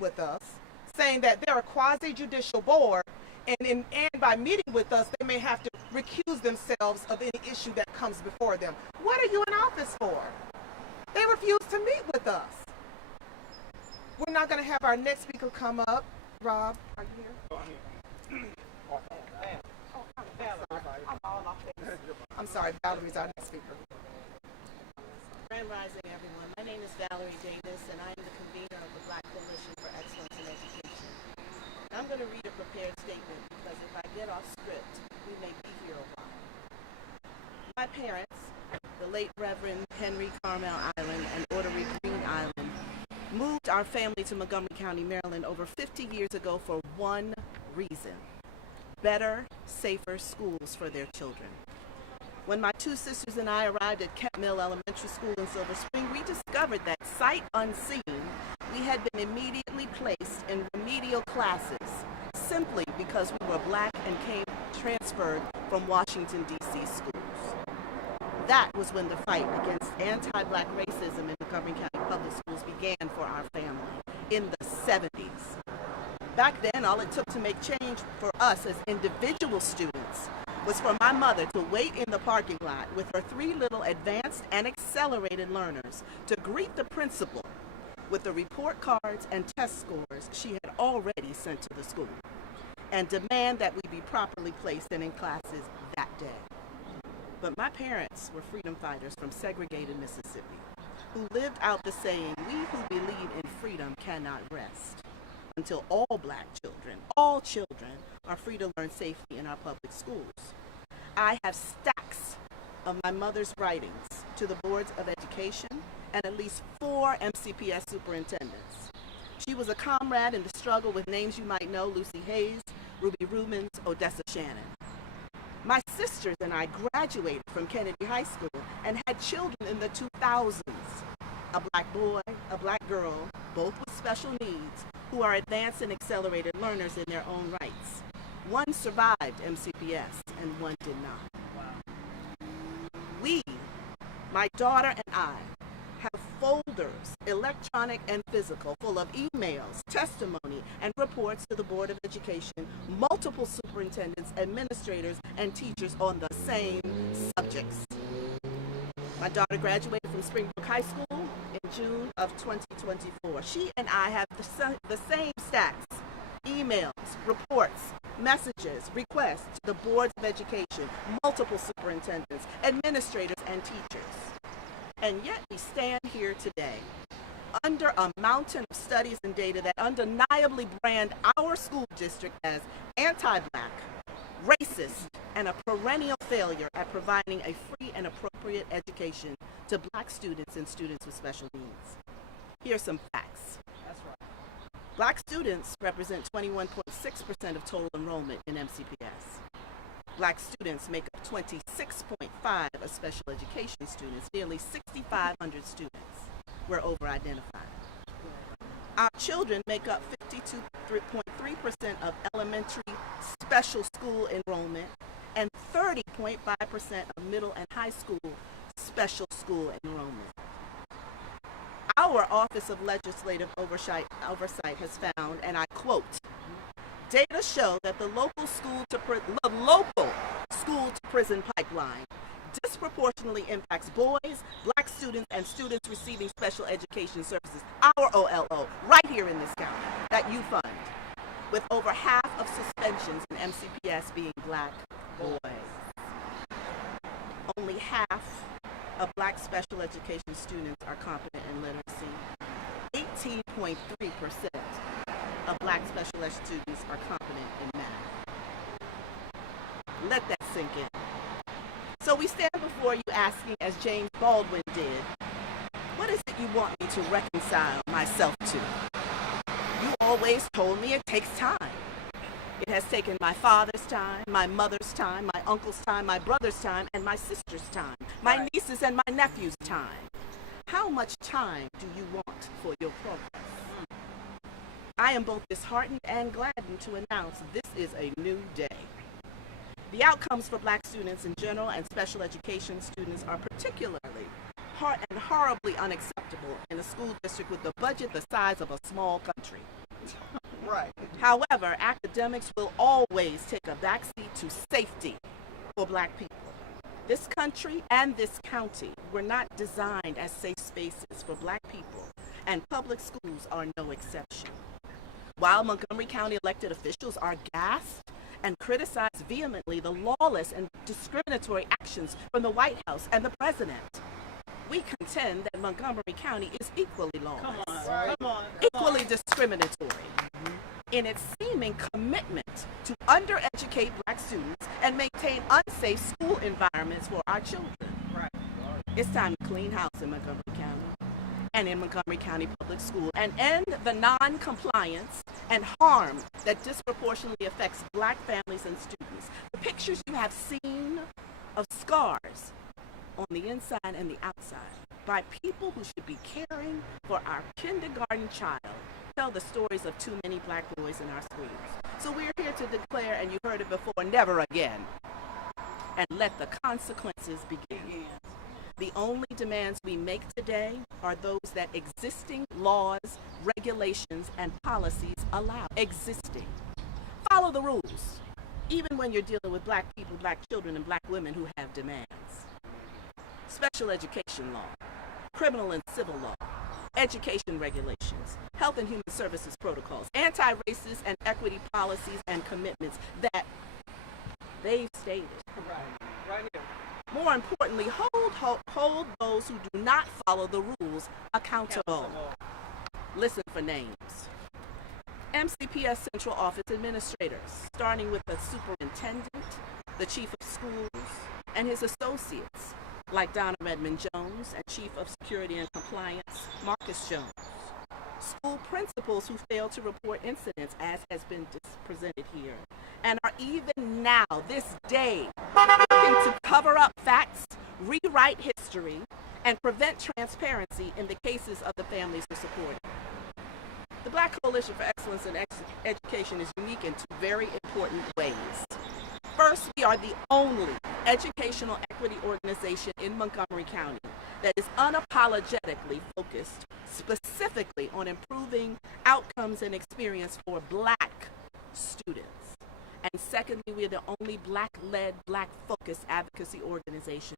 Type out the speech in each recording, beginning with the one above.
with us, saying that they're a quasi-judicial board, and by meeting with us, they may have to recuse themselves of any issue that comes before them. What are you in office for? They refuse to meet with us. We're not going to have our next speaker come up. Rob, are you here? I'm sorry, Valerie's our next speaker. Grand Rising, everyone. My name is Valerie Javis, and I am the convener of the Black Coalition for Excellence in Education. I'm going to read a prepared statement because if I get off script, we may be here a while. My parents, the late Reverend Henry Carmel Island and Orderly Green Island, moved our family to Montgomery County, Maryland over 50 years ago for one reason: better, safer schools for their children. When my two sisters and I arrived at Kent Mill Elementary School in Silver Spring, we discovered that, sight unseen, we had been immediately placed in remedial classes simply because we were Black and transferred from Washington, D.C. schools. That was when the fight against anti-Black racism in Montgomery County Public Schools began for our family in the 70s. Back then, all it took to make change for us as individual students was for my mother to wait in the parking lot with her three little advanced and accelerated learners to greet the principal with the report cards and test scores she had already sent to the school, and demand that we be properly placed in classes that day. But my parents were freedom fighters from segregated Mississippi, who lived out the saying, "We who believe in freedom cannot rest until all Black children, all children, are free to learn safely in our public schools." I have stacks of my mother's writings to the boards of education and at least 4 MCPS superintendents. She was a comrade in the struggle with names you might know: Lucy Hayes, Ruby Rubens, Odessa Shannon. My sisters and I graduated from Kennedy High School and had children in the 2000s. A Black boy, a Black girl, both with special needs, who are advanced and accelerated learners in their own rights. One survived MCPS and one did not. Wow. We, my daughter and I, have folders, electronic and physical, full of emails, testimony, and reports to the Board of Education, multiple superintendents, administrators, and teachers on the same subjects. My daughter graduated from Springbrook High School in June of 2024. She and I have the same stacks: emails, reports, messages, requests to the boards of education, multiple superintendents, administrators, and teachers. And yet we stand here today under a mountain of studies and data that undeniably brand our school district as anti-Black, racist, and a perennial failure at providing a free and appropriate education to Black students and students with special needs. Here are some facts. That's right. Black students represent 21.6% of total enrollment in MCPS. Black students make up 26.5% of special education students, nearly 6,500 students. We're over-identified. Our children make up 52.3% of elementary special school enrollment and 30.5% of middle and high school special school enrollment. Our Office of Legislative Oversight has found, and I quote, "Data show that the local school to prison pipeline disproportionately impacts boys, Black students, and students receiving special education services, our OLO, right here in this county, that you fund, with over half of suspensions in MCPS being Black boys. Only half of Black special education students are competent in literacy. 18.3% of Black special ed students are competent in math. Let that sink in. So we stand before you asking, as James Baldwin did, what is it you want me to reconcile myself to? You always told me it takes time. It has taken my father's time, my mother's time, my uncle's time, my brother's time, and my sister's time, my niece's and my nephew's time. How much time do you want for your progress? I am both disheartened and gladdened to announce this is a new day. The outcomes for Black students in general and special education students are particularly horribly unacceptable in a school district with a budget the size of a small country. Right. However, academics will always take a backseat to safety for Black people. This country and this county were not designed as safe spaces for Black people, and public schools are no exception. While Montgomery County elected officials are gasped and criticize vehemently the lawless and discriminatory actions from the White House and the president, we contend that Montgomery County is equally lawless, equally discriminatory in its seeming commitment to undereducate Black students and maintain unsafe school environments for our children. It's time to clean house in Montgomery County and in Montgomery County Public Schools and end the non-compliance and harm that disproportionately affects Black families and students. The pictures you have seen of scars on the inside and the outside by people who should be caring for our kindergarten child tell the stories of too many Black boys in our schools. So we're here to declare, and you've heard it before, never again, and let the consequences begin. The only demands we make today are those that existing laws, regulations, and policies allow. Existing. Follow the rules, even when you're dealing with Black people, Black children, and Black women who have demands. Special education law, criminal and civil law, education regulations, health and human services protocols, anti-racist and equity policies and commitments that they've stated. Right here. More importantly, hold those who do not follow the rules accountable. Listen for names. MCPS Central Office administrators, starting with the superintendent, the chief of schools, and his associates, like Donna Redmond Jones, and Chief of Security and Compliance, Marcus Jones. School principals who fail to report incidents, as has been presented here, and are even now, this day, looking to cover up facts, rewrite history, and prevent transparency in the cases of the families who support it. The Black Coalition for Excellence in Education is unique in two very important ways. First, we are the only educational equity organization in Montgomery County that is unapologetically focused specifically on improving outcomes and experience for Black students. And secondly, we are the only Black-led, Black-focused advocacy organization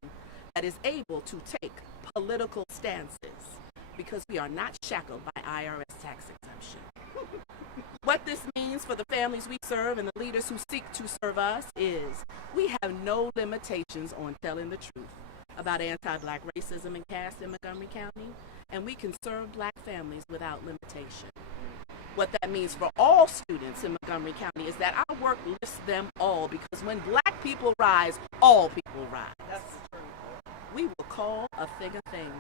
that is able to take political stances because we are not shackled by IRS tax exemption. What this means for the families we serve and the leaders who seek to serve us is we have no limitations on telling the truth about anti-Black racism and caste in Montgomery County, and we can serve Black families without limitation. What that means for all students in Montgomery County is that our work lifts them all, because when Black people rise, all people rise. That's true. We will call a thing a thing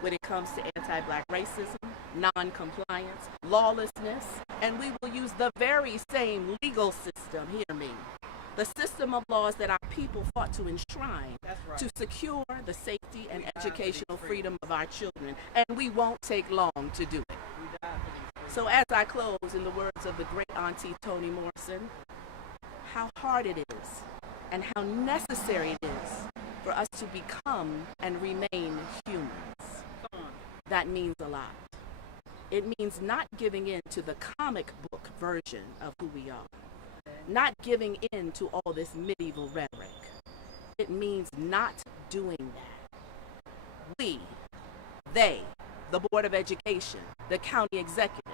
when it comes to anti-Black racism, non-compliance, lawlessness, and we will use the very same legal system, hear me, the system of laws that our people fought to enshrine to secure the safety and educational freedom of our children, and we won't take long to do it. So as I close, in the words of the great Auntie Toni Morrison, how hard it is and how necessary it is for us to become and remain humans. That means a lot. It means not giving in to the comic book version of who we are, not giving in to all this medieval rhetoric. It means not doing that. We, they, the Board of Education, the county executive,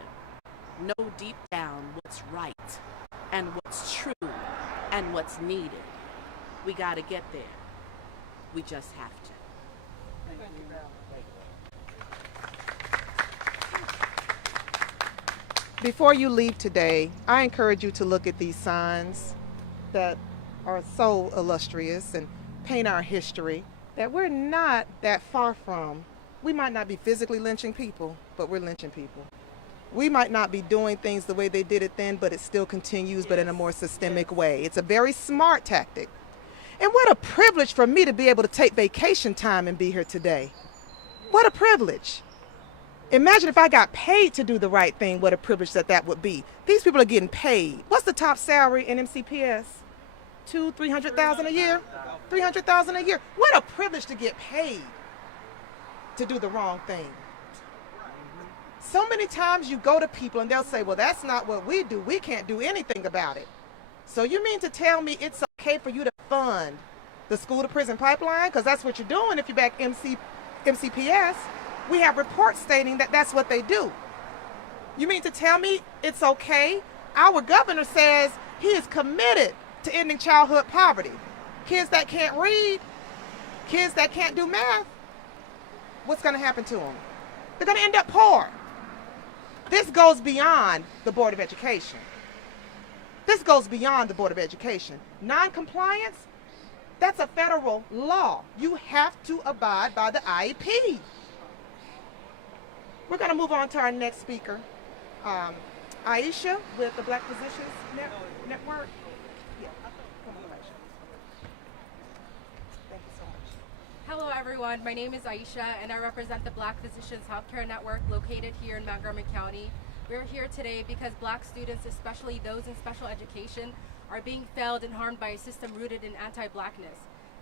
know deep down what's right and what's true and what's needed. We got to get there. We just have to. Thank you, Valerie. Before you leave today, I encourage you to look at these signs that are so illustrious and paint our history that we're not that far from. We might not be physically lynching people, but we're lynching people. We might not be doing things the way they did it then, but it still continues, but in a more systemic way. It's a very smart tactic. And what a privilege for me to be able to take vacation time and be here today. What a privilege. Imagine if I got paid to do the right thing, what a privilege that would be. These people are getting paid. What's the top salary in MCPS? $300,000 a year? $300,000 a year. What a privilege to get paid to do the wrong thing. So many times you go to people and they'll say, well, that's not what we do. We can't do anything about it. So you mean to tell me it's okay for you to fund the school to prison pipeline? Because that's what you're doing if you back MCPS. We have reports stating that that's what they do. You mean to tell me it's okay? Our governor says he is committed to ending childhood poverty. Kids that can't read, kids that can't do math, what's going to happen to them? They're going to end up poor. This goes beyond the Board of Education. This goes beyond the Board of Education. Non-compliance, that's a federal law. You have to abide by the IEP. We're going to move on to our next speaker, Aisha with the Black Physicians Network. Yeah. Come on, Aisha. Thank you so much. Hello everyone, my name is Aisha and I represent the Black Physicians Healthcare Network located here in Montgomery County. We're here today because Black students, especially those in special education, are being failed and harmed by a system rooted in anti-Blackness.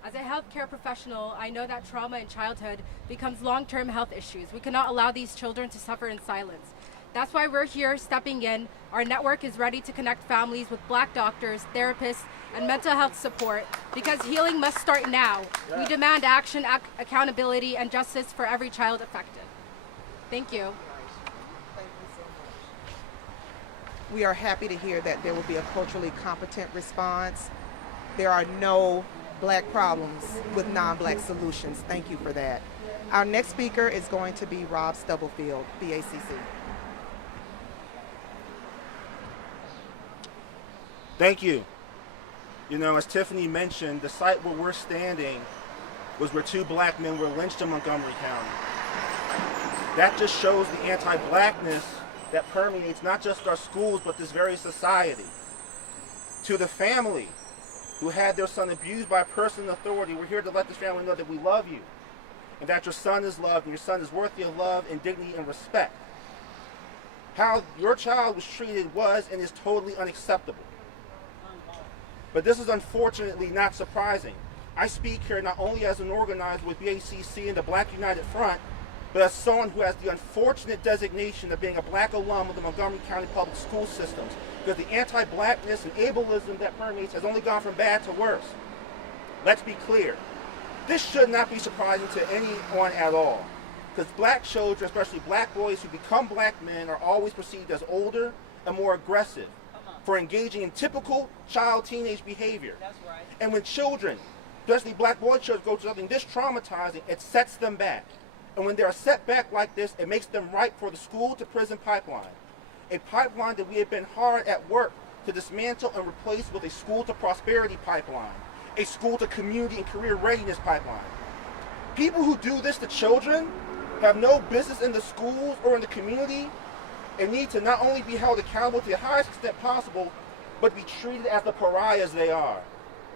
As a healthcare professional, I know that trauma in childhood becomes long-term health issues. We cannot allow these children to suffer in silence. That's why we're here stepping in. Our network is ready to connect families with Black doctors, therapists, and mental health support because healing must start now. We demand action, accountability, and justice for every child affected. Thank you. We are happy to hear that there will be a culturally competent response. There are no Black problems with non-Black solutions. Thank you for that. Our next speaker is going to be Rob Stubblefield, BACC. Thank you. You know, as Tiffany mentioned, the site where we're standing was where 2 Black men were lynched in Montgomery County. That just shows the anti-Blackness that permeates not just our schools, but this very society. To the family who had their son abused by a person in authority, we're here to let this family know that we love you and that your son is loved and your son is worthy of love and dignity and respect. How your child was treated was and is totally unacceptable. But this is unfortunately not surprising. I speak here not only as an organizer with BACC and the Black United Front, but as someone who has the unfortunate designation of being a Black alum of the Montgomery County Public School systems, because the anti-Blackness and ableism that permeates has only gone from bad to worse. Let's be clear. This should not be surprising to anyone at all, because Black children, especially Black boys who become Black men, are always perceived as older and more aggressive for engaging in typical child-teenage behavior. That's right. And when children, especially Black boy children, go through something this traumatizing, it sets them back. And when they're set back like this, it makes them ripe for the school-to-prison pipeline. A pipeline that we have been hard at work to dismantle and replace with a school-to-prosperity pipeline, a school-to-community and career readiness pipeline. People who do this to children have no business in the schools or in the community and need to not only be held accountable to the highest extent possible, but be treated as the pariahs they are.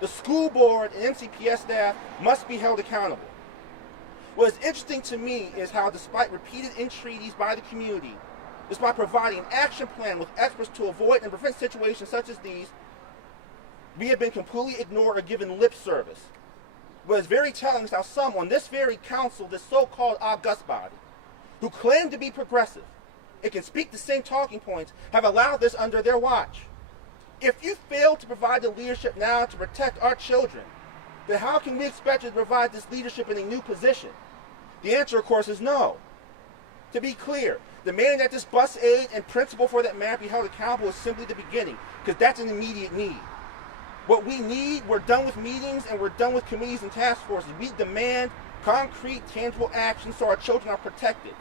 The school board and MCPS staff must be held accountable. What is interesting to me is how, despite repeated entreaties by the community, despite providing an action plan with experts to avoid and prevent situations such as these, we have been completely ignored or given lip service. What is very telling is how some on this very council, this so-called august body, who claim to be progressive and can speak the same talking points, have allowed this under their watch. If you fail to provide the leadership now to protect our children, then how can we expect you to provide this leadership in a new position? The answer, of course, is no. To be clear, demanding that this bus aide and principal for that matter be held accountable is simply the beginning, because that's an immediate need. What we need, we're done with meetings and we're done with committees and task forces. We demand concrete, tangible action so our children are protected.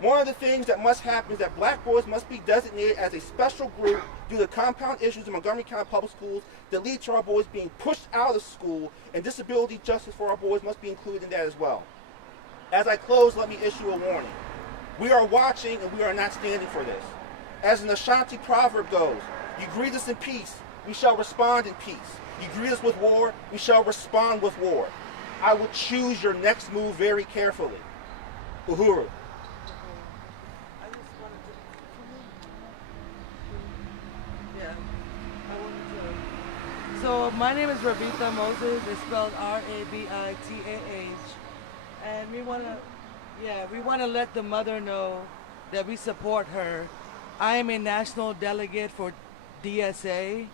One of the things that must happen is that Black boys must be designated as a special group due to compound issues in Montgomery County Public Schools that lead to our boys being pushed out of school, and disability justice for our boys must be included in that as well. As I close, let me issue a warning. We are watching and we are not standing for this. As an Ashanti proverb goes, you greet us in peace, we shall respond in peace. You greet us with war, we shall respond with war. I would choose your next move very carefully. Uhuru. So my name is Rabitha Moses. It's spelled R-A-B-I-T-A-H, and we want to let the mother know that we support her. I am a national delegate for DSA,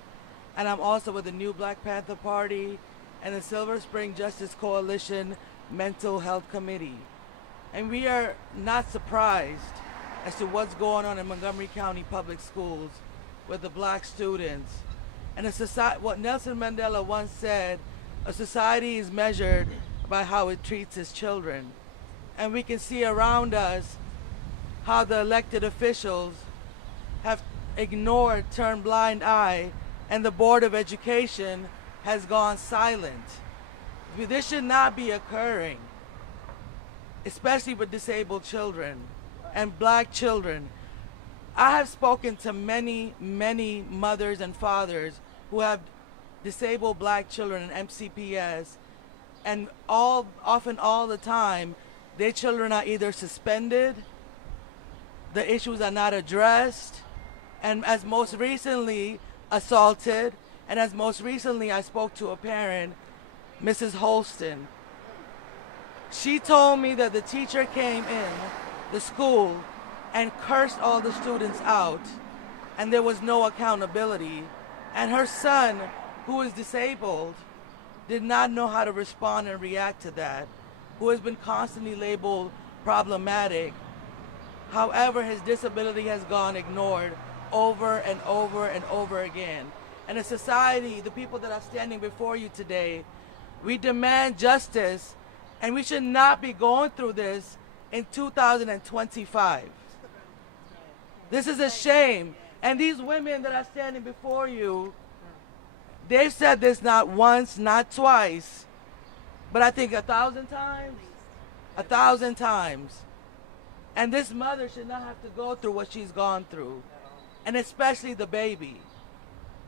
and I'm also with the New Black Panther Party and the Silver Spring Justice Coalition Mental Health Committee. And we are not surprised as to what's going on in Montgomery County Public Schools with the black students. And a society, what Nelson Mandela once said, a society is measured by how it treats its children. And we can see around us how the elected officials have ignored, turned blind eye, and the Board of Education has gone silent. This should not be occurring, especially with disabled children and black children. I have spoken to many, many mothers and fathers who have disabled black children in MCPS, and often all the time, their children are either suspended, the issues are not addressed, and as most recently, assaulted, and as most recently I spoke to a parent, Mrs. Holston. She told me that the teacher came in the school and cursed all the students out, and there was no accountability. And her son, who is disabled, did not know how to respond and react to that, who has been constantly labeled problematic. However, his disability has gone ignored over and over and over again. And the society, the people that are standing before you today, we demand justice, and we should not be going through this in 2025. This is a shame. And these women that are standing before you, they've said this not once, not twice, but I think 1,000 times. 1,000 times. And this mother should not have to go through what she's gone through, and especially the baby.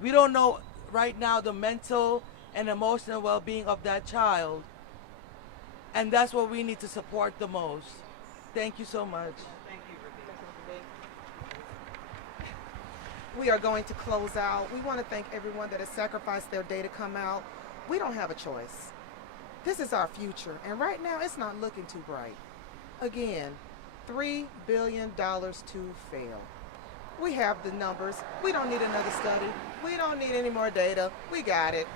We don't know right now the mental and emotional well-being of that child, and that's what we need to support the most. Thank you so much. Thank you, we are going to close out. We want to thank everyone that has sacrificed their day to come out. We don't have a choice. This is our future, and right now it's not looking too bright. Again, $3 billion to fail. We have the numbers. We don't need another study. We don't need any more data. We got it.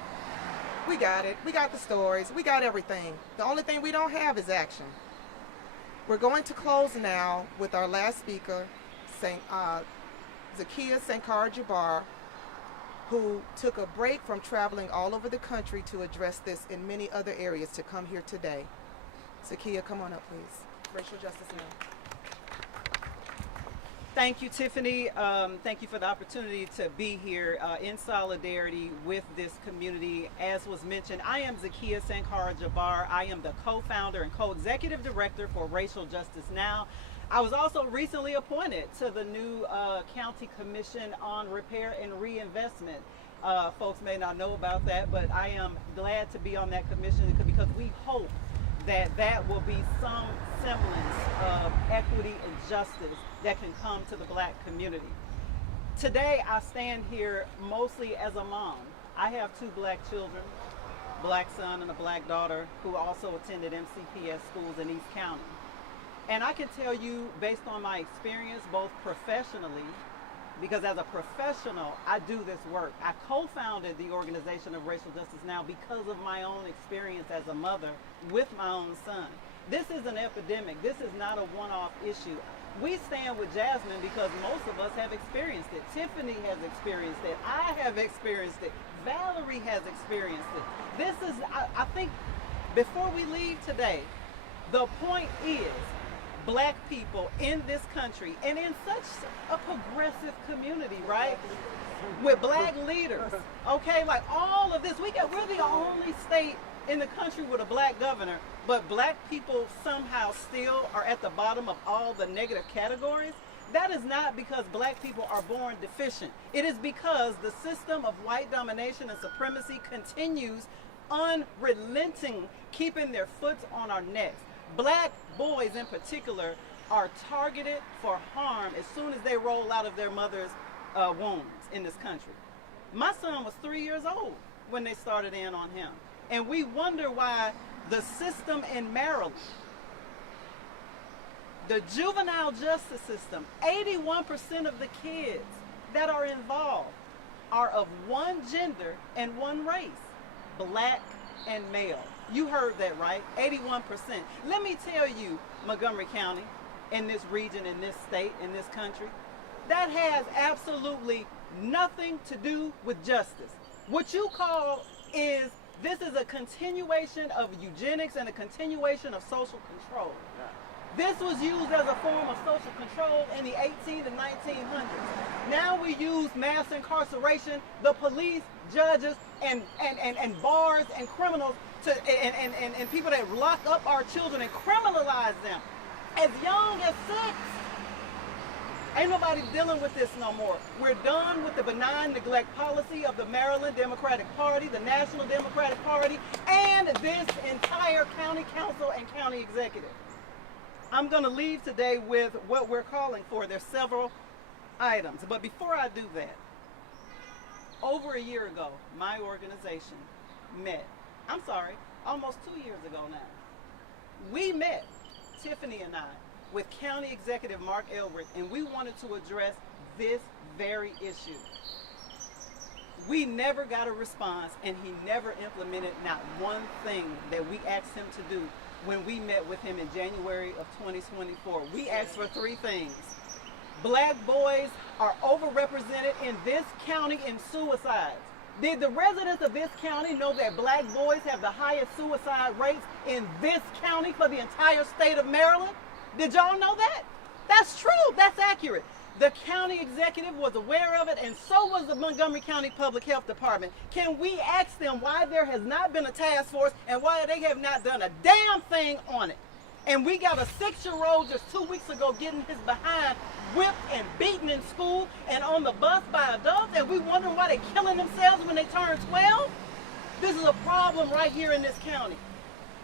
We got it. We got the stories. We got everything. The only thing we don't have is action. We're going to close now with our last speaker, Zakiya Sankara-Jabbar, who took a break from traveling all over the country to address this in many other areas to come here today. Zakiya, come on up, please. Racial Justice Now. Thank you, Tiffany. Thank you for the opportunity to be here in solidarity with this community. As was mentioned, I am Zakiya Sankara-Jabbar. I am the co-founder and co-executive director for Racial Justice Now. I was also recently appointed to the new County Commission on Repair and Reinvestment. Folks may not know about that, but I am glad to be on that commission because we hope that will be some semblance of equity and justice that can come to the black community. Today I stand here mostly as a mom. I have 2 black children, black son and a black daughter, who also attended MCPS schools in East County. And I can tell you, based on my experience, both professionally, because as a professional, I do this work. I co-founded the organization of Racial Justice Now because of my own experience as a mother with my own son. This is an epidemic. This is not a one-off issue. We stand with Jasmine because most of us have experienced it. Tiffany has experienced it. I have experienced it. Valerie has experienced it. This is, I think, before we leave today, the point is, black people in this country and in such a progressive community, right? With black leaders, okay? Like all of this, we're the only state in the country with a black governor, but black people somehow still are at the bottom of all the negative categories. That is not because black people are born deficient. It is because the system of white domination and supremacy continues unrelenting, keeping their foot on our necks. Black boys in particular are targeted for harm as soon as they roll out of their mother's wombs in this country. My son was 3 years old when they started in on him. And we wonder why the system in Maryland The juvenile justice system, 81% of the kids that are involved are of one gender and one race, black and male. You heard that right, 81%. Let me tell you, Montgomery County, in this region, in this state, in this country, that has absolutely nothing to do with justice. What you call is, this is a continuation of eugenics and a continuation of social control. This was used as a form of social control in the 18 and 1900s. Now we use mass incarceration, the police, judges, and bars and criminals and people that lock up our children and criminalize them as young as 6. Ain't nobody dealing with this no more. We're done with the benign neglect policy of the Maryland Democratic Party, the National Democratic Party, and this entire county council and county executive. I'm going to leave today with what we're calling for. There's several items. But before I do that, over a year ago, my organization met. Almost 2 years ago now. We met, Tiffany and I, with County Executive Mark Elbert, and we wanted to address this very issue. We never got a response, and he never implemented not one thing that we asked him to do when we met with him in January of 2024. We asked for 3 things. Black boys are overrepresented in this county in suicides. Did the residents of this county know that black boys have the highest suicide rates in this county for the entire state of Maryland? Did y'all know that? That's true. That's accurate. The county executive was aware of it, and so was the Montgomery County Public Health Department. Can we ask them why there has not been a task force and why they have not done a damn thing on it? And we got a 6-year-old just 2 weeks ago getting his behind whipped and beaten in school and on the bus by adults, and we wondering why they're killing themselves when they turn 12? This is a problem right here in this county.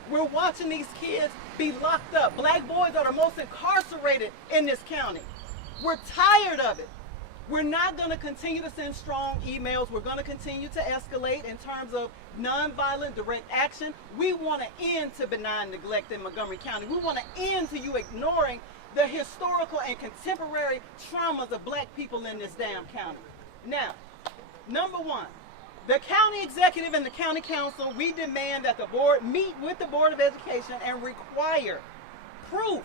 We're watching these kids be locked up. Black boys are the most incarcerated in this county. We're tired of it. We're not going to continue to send strong emails. We're going to continue to escalate in terms of nonviolent direct action. We want to end to benign neglect in Montgomery County. We want to end to you ignoring the historical and contemporary traumas of black people in this damn county. Now, number 1, the county executive and the county council, we demand that the board meet with the Board of Education and require proof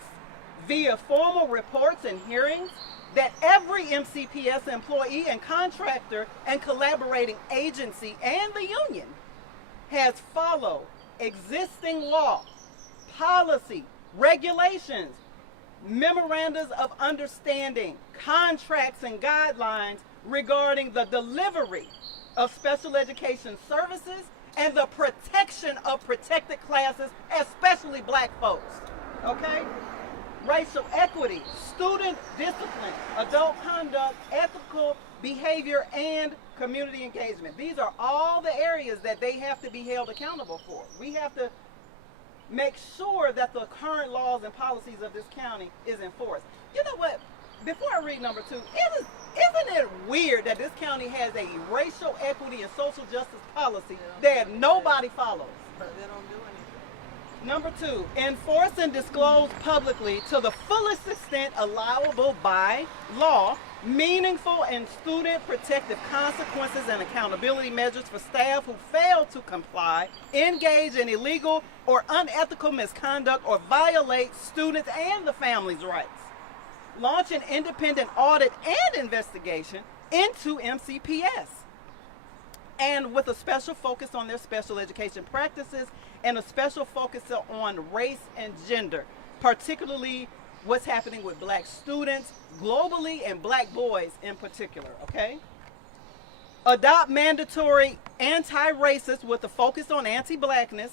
via formal reports and hearings that every MCPS employee and contractor and collaborating agency and the union has followed existing law, policy, regulations, memorandums of understanding, contracts, and guidelines regarding the delivery of special education services and the protection of protected classes, especially black folks. Okay? Racial equity, student discipline, adult conduct, ethical behavior, and community engagement. These are all the areas that they have to be held accountable for. We have to make sure that the current laws and policies of this county is enforced. You know what? Before I read number 2, isn't it weird that this county has a racial equity and social justice policy that nobody follows? But they don't do anything. Number 2, enforce and disclose publicly to the fullest extent allowable by law, meaningful and student protective consequences and accountability measures for staff who fail to comply, engage in illegal or unethical misconduct, or violate students and the family's rights. Launch an independent audit and investigation into MCPS, and with a special focus on their special education practices and a special focus on race and gender, particularly what's happening with black students globally and black boys in particular, okay? Adopt mandatory anti-racist with a focus on anti-Blackness,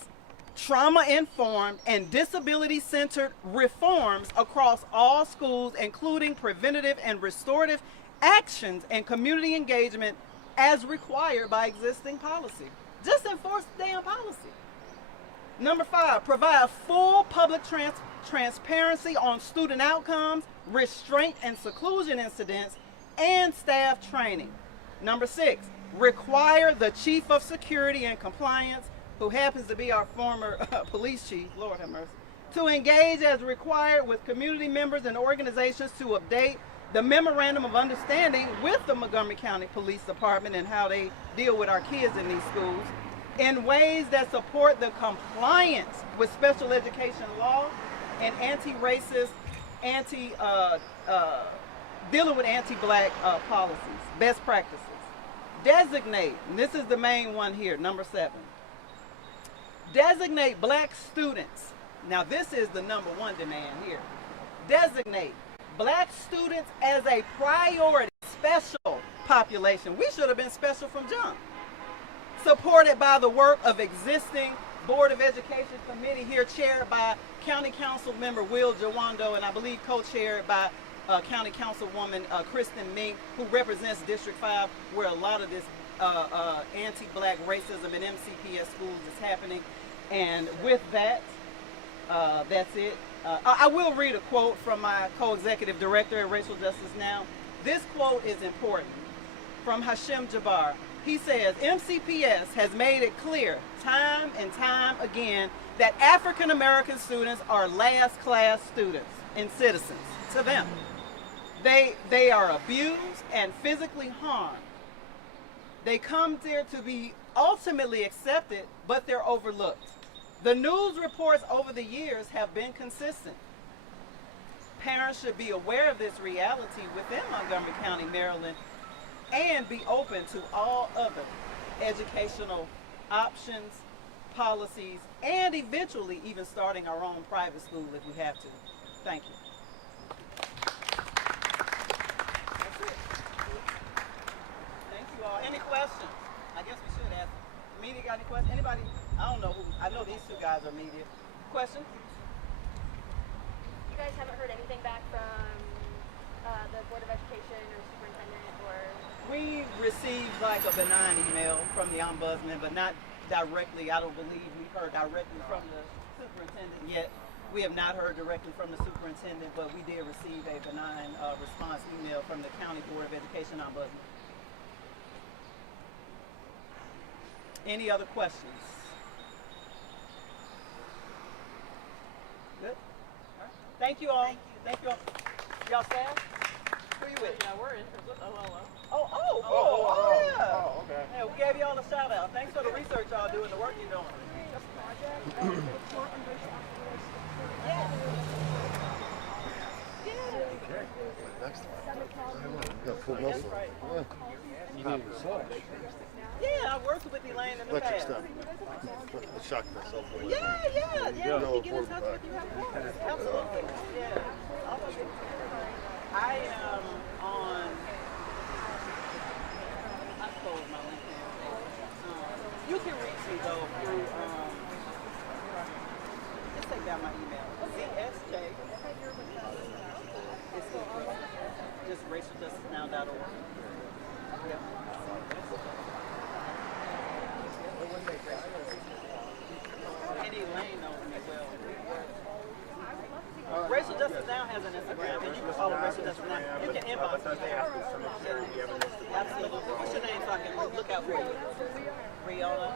trauma-informed, and disability-centered reforms across all schools, including preventative and restorative actions and community engagement as required by existing policy. Just enforce the damn policy. Number 5, provide full public transparency on student outcomes, restraint and seclusion incidents, and staff training. Number 6, require the Chief of Security and Compliance, who happens to be our former police chief, Lord have mercy, to engage as required with community members and organizations to update the Memorandum of Understanding with the Montgomery County Police Department and how they deal with our kids in these schools in ways that support the compliance with special education law and anti-racist, dealing with anti-Black policies, best practices. Designate, and this is the main one here, number 7. Designate Black students. Now this is the number 1 demand here. Designate Black students as a priority special population. We should have been special from jump. Supported by the work of existing Board of Education committee here chaired by County Council member Will Jawando and I believe co-chaired by County Councilwoman Kristen Mink, who represents District 5, where a lot of this anti-Black racism in MCPS schools is happening. And with that, that's it. I will read a quote from my co-executive director at Racial Justice Now. This quote is important from Hashem Jabbar. He says, MCPS has made it clear time and time again that African American students are last class students and citizens to them. They are abused and physically harmed. They come there to be ultimately accepted, but they're overlooked. The news reports over the years have been consistent. Parents should be aware of this reality within Montgomery County, Maryland, and be open to all other educational options, policies, and eventually even starting our own private school if we have to. Thank you. That's it. Thank you all. Any questions? I guess we should ask. Media got any questions? Anybody? I don't know who. I know these 2 guys are media. Questions? You guys haven't heard anything back from the Board of Education or superintendent or? We received like a benign email from the ombudsman, but not directly. I don't believe we've heard directly from the superintendent yet. We have not heard directly from the superintendent, but we did receive a benign response email from the County Board of Education ombudsman. Any other questions? Good. All right. Thank you all. Thank you all. Y'all staff? Who you with? Yeah, we're in with OLO. Yeah. Oh, okay. Yeah, we gave you all a shout out. Thanks for the research y'all doing, the work you're doing. Yeah, I worked with Elaine in the past. I shocked myself. Yeah. We get in touch with you, of course. Absolutely. Yeah. I am on. I closed my LinkedIn page. You can reach me though through. Just take down my email. ZSJ. It's just racialjusticenow.org. Yep. And Elaine knows me well. Racial Justice Now has an Instagram, and you can follow Racial Justice Now. You can inbox me there. Absolutely. What's your name so I can look out for you? Rihanna.